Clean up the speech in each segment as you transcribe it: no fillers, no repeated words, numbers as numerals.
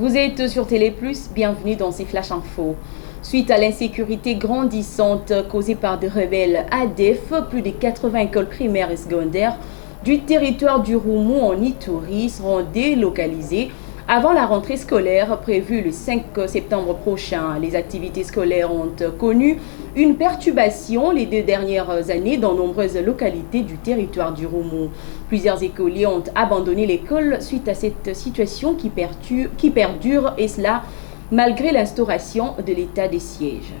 Vous êtes sur Télé Plus, bienvenue dans ces Flash Info. Suite à l'insécurité grandissante causée par des rebelles ADF, plus de 80 écoles primaires et secondaires du territoire du Roumo en Ituri seront délocalisées avant la rentrée scolaire prévue le 5 septembre prochain. Les activités scolaires ont connu une perturbation les 2 dernières années dans nombreuses localités du territoire du Roumo. Plusieurs écoliers ont abandonné l'école suite à cette situation qui perdure, et cela malgré l'instauration de l'état des sièges.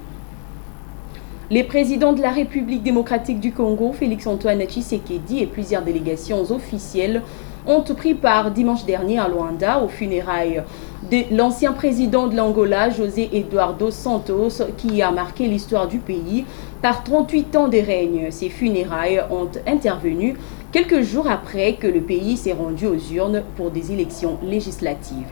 Les présidents de la République démocratique du Congo, Félix-Antoine Tshisekedi, et plusieurs délégations officielles ont pris part dimanche dernier à Luanda aux funérailles de l'ancien président de l'Angola, José Eduardo Santos, qui a marqué l'histoire du pays par 38 ans de règne. Ces funérailles ont intervenu quelques jours après que le pays s'est rendu aux urnes pour des élections législatives.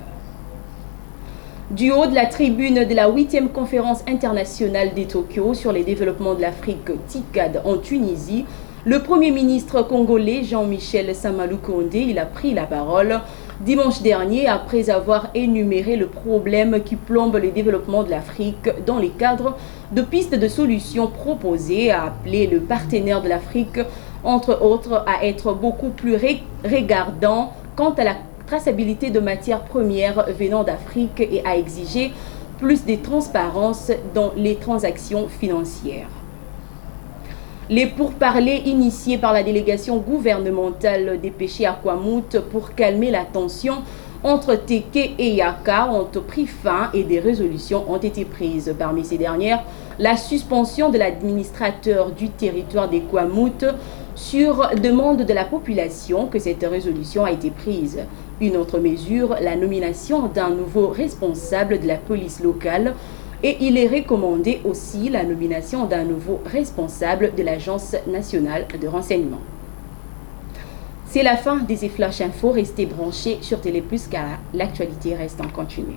Du haut de la tribune de la 8e conférence internationale de Tokyo sur les développements de l'Afrique TICAD en Tunisie, le Premier ministre congolais Jean-Michel Samaloukonde, il a pris la parole dimanche dernier après avoir énuméré le problème qui plombe le développement de l'Afrique dans les cadres de pistes de solutions proposées, a appelé le partenaire de l'Afrique, entre autres, à être beaucoup plus regardant quant à la traçabilité de matières premières venant d'Afrique et à exiger plus de transparence dans les transactions financières. Les pourparlers initiés par la délégation gouvernementale dépêchée à Kwamouth pour calmer la tension entre Teke et Yaka ont pris fin et des résolutions ont été prises. Parmi ces dernières, la suspension de l'administrateur du territoire des Kwamouth sur demande de la population que cette résolution a été prise. Une autre mesure, la nomination d'un nouveau responsable de la police locale, et il est recommandé aussi la nomination d'un nouveau responsable de l'Agence nationale de renseignement. C'est la fin des Flash Info. Restez branchés sur Télé Plus car l'actualité reste en continu.